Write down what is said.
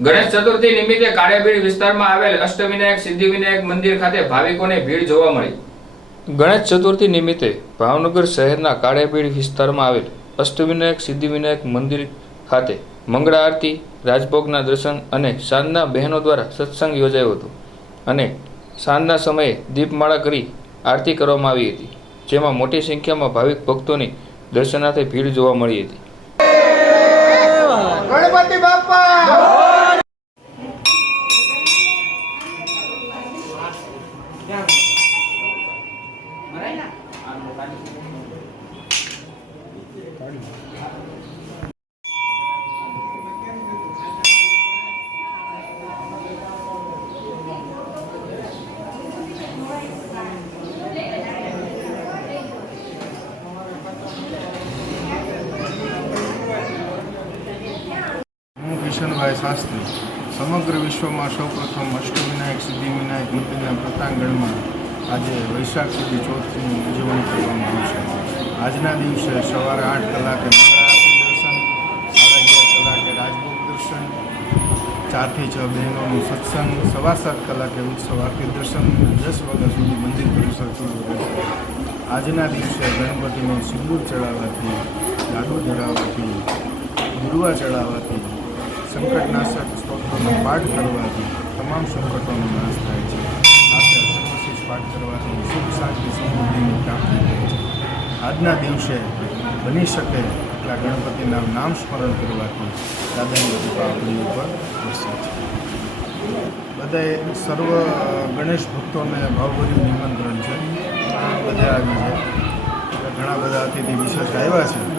ગણેશ ચતુર્થી નિમિત્તે કાળિયાબીડ વિસ્તારમાં આવેલ અષ્ટવિનાયક સિદ્ધિવિનાયક મંદિર ખાતે ભાવિકોને ભીડ જોવા મળી. ગણેશ ચતુર્થી નિમિત્તે ભાવનગર શહેરના કાળિયાબીડ વિસ્તારમાં આવેલ અષ્ટવિનાયક સિદ્ધિવિનાયક મંદિર ખાતે મંગળા આરતી રાજભોગના દર્શન અને સાંજના બહેનો દ્વારા સત્સંગ યોજાયો હતો અને સાંજના સમયે દીપમાળા કરી આરતી કરવામાં આવી હતી જેમાં મોટી સંખ્યામાં ભાવિક ભક્તોની દર્શનાર્થે ભીડ જોવા મળી હતી. ગણપતિ બાપ્પા હું કિશનભાઈ શાસ્ત્રી સમગ્ર વિશ્વમાં સૌપ્રથમ અષ્ટવિનાયક, સિદ્ધિવિનાયક મંદિરના પ્રતાંગણમાં આજે વૈશાખ સુધી ચોથની ઉજવણી કરવામાં આવશે આજના દિવસે સવારે આઠ કલાકે દર્શન સાડા અગિયાર કલાકે રાજભોગ દર્શન, ચારથી છ બહેનોનું સત્સંગ, સવા સાત કલાકે ઉત્સવ આરતી દર્શન દસ વાગ્યા સુધી મંદિર પરિસર ખુલ્લું રહેશે આજના દિવસે ગણપતિને સિંદૂર ચડાવવાથી, લાડુ ધરાવવાથી, ગુરુવા ચડાવવાથી સંકટનાશક પાઠ કરવાથી તમામ સંકટોનો નાશ થાય છે. સાથે અચર્વશીષ પાઠ કરવાથી સુખ શાંતિ સમૃદ્ધિની પ્રાપ્તિ થાય છે. આજના દિવસે બની શકે એટલા ગણપતિના નામ સ્મરણ કરવાથી દાદાની કૃપા આપણી ઉપર વરસે છે. બધાએ સર્વ ગણેશ ભક્તોને ભાવભર્યું નિમંત્રણ છે. બધા આવી છે ઘણા બધા અતિથિ વિશેષ આવ્યા છે.